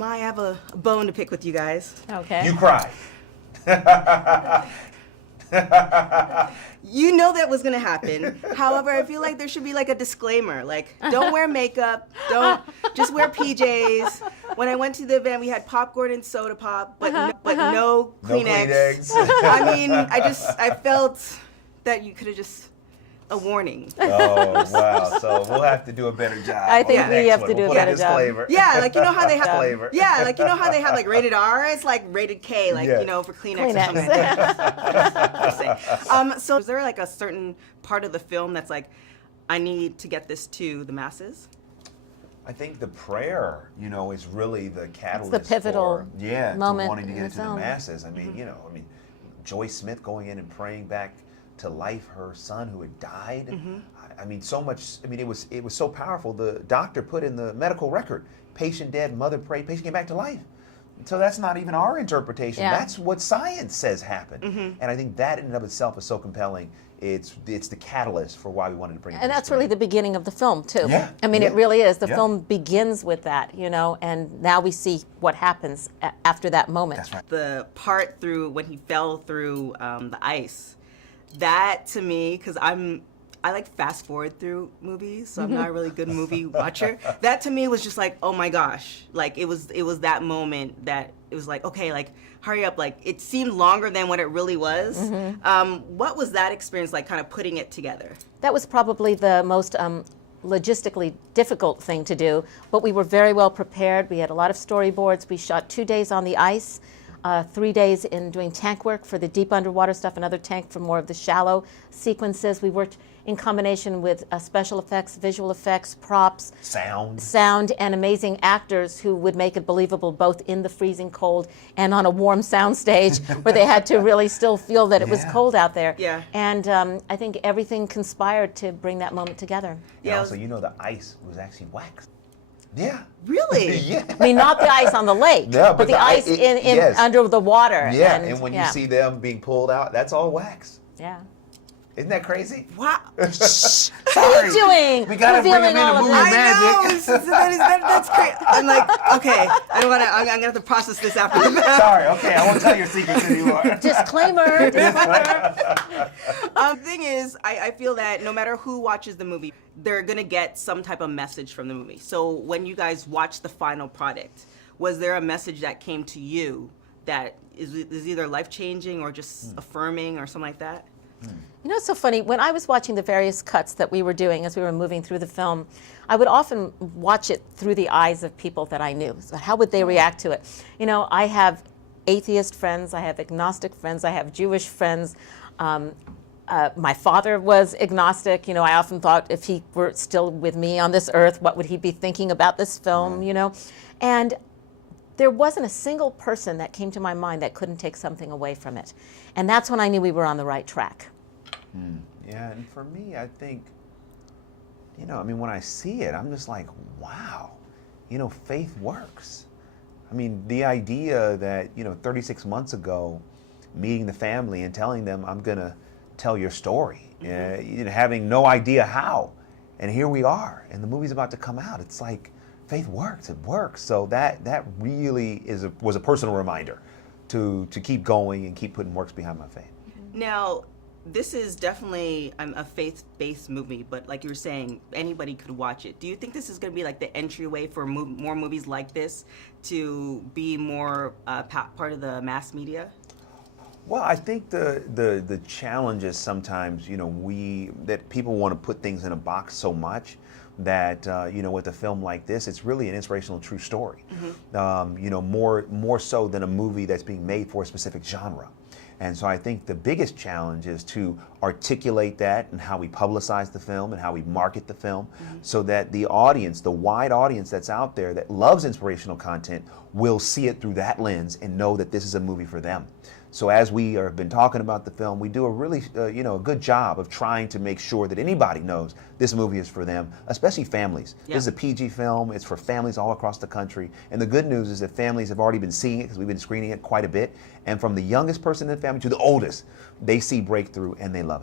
I have a bone to pick with you guys. Okay. You cried. You know that was gonna happen. However, I feel like there should be like a disclaimer, like don't wear makeup, don't just wear PJs. When I went to the event, we had popcorn and soda pop, but no Kleenex. I mean, I felt that you could have just a warning. Oh, wow. So we'll have to do a better job. I think on the we next have one. to do We'll a put better job. disclaimer. Yeah, like you know how they have Flavor. yeah, like you know how they have like rated R, it's like rated K, like Yeah. you know for Kleenex. Or something like that. So is there like a certain part of the film that's like, I need to get this to the masses? I think the prayer, is really the catalyst. It's the pivotal moment to wanting to in get the it to the film. masses. I mean, Joyce Smith going in and praying back to life her son who had died. I mean, so much. I mean, it was so powerful. The doctor put in the medical record, patient dead, mother prayed, patient came back to life. So that's not even our interpretation. Yeah. That's what science says happened. And I think that in and of itself is so compelling. It's the catalyst for why we wanted to bring it. And that's really the beginning of the film, too. Yeah, I mean, yeah, it really is. The yeah. film begins with that, and now we see what happens after that moment. That's right. The part through when he fell through the ice, that to me, because I like fast forward through movies, so I'm not a really good movie watcher. That to me was just like, oh my gosh, like it was that moment that it was like, okay, like hurry up, like it seemed longer than what it really was. What was that experience like, kind of putting it together? That was probably the most logistically difficult thing to do, but we were very well prepared. We had a lot of storyboards. We shot 2 days on the ice, 3 days in doing tank work for the deep underwater stuff, another tank for more of the shallow sequences. We worked in combination with special effects, visual effects, props, sound, and amazing actors who would make it believable both in the freezing cold and on a warm sound stage where they had to really still feel that it was cold out there. Yeah. And I think everything conspired to bring that moment together. Yeah. Also, the ice was actually wax. Yeah. Really? Yeah. I mean, not the ice on the lake, Yeah, but the ice yes. under the water. Yeah, and when you see them being pulled out, that's all wax. Yeah. Isn't that crazy? Wow. What are you doing? We gotta bring him into movie magic. That's great. I'm like, okay, I'm gonna have to process this after the fact. Sorry, okay, I won't tell your secrets anymore. Disclaimer. Thing is, I feel that no matter who watches the movie, they're gonna get some type of message from the movie. So when you guys watch the final product, was there a message that came to you that is either life-changing or just affirming or something like that? It's so funny. When I was watching the various cuts that we were doing as we were moving through the film, I would often watch it through the eyes of people that I knew. So how would they react to it? I have atheist friends, I have agnostic friends, I have Jewish friends. My father was agnostic. I often thought if he were still with me on this earth, what would he be thinking about this film, And there wasn't a single person that came to my mind that couldn't take something away from it. And that's when I knew we were on the right track. Yeah, and for me, I think, when I see it, I'm just like, wow, faith works. I mean, the idea that, 36 months ago, meeting the family and telling them, I'm going to tell your story, having no idea how. And here we are, and the movie's about to come out. It's like, faith works, it works. So that really was a personal reminder to keep going and keep putting works behind my faith. Now, this is definitely a faith-based movie, but like you were saying, anybody could watch it. Do you think this is going to be like the entryway for more movies like this to be more part of the mass media? Well, I think the challenge is sometimes, that people want to put things in a box so much that, with a film like this, it's really an inspirational true story. More so than a movie that's being made for a specific genre. And so I think the biggest challenge is to articulate that and how we publicize the film and how we market the film so that the audience, the wide audience that's out there that loves inspirational content will see it through that lens and know that this is a movie for them. So as we have been talking about the film, we do a really, a good job of trying to make sure that anybody knows this movie is for them, especially families. Yeah. This is a PG film. It's for families all across the country. And the good news is that families have already been seeing it because we've been screening it quite a bit. And from the youngest person in the family to the oldest, they see Breakthrough and they love it.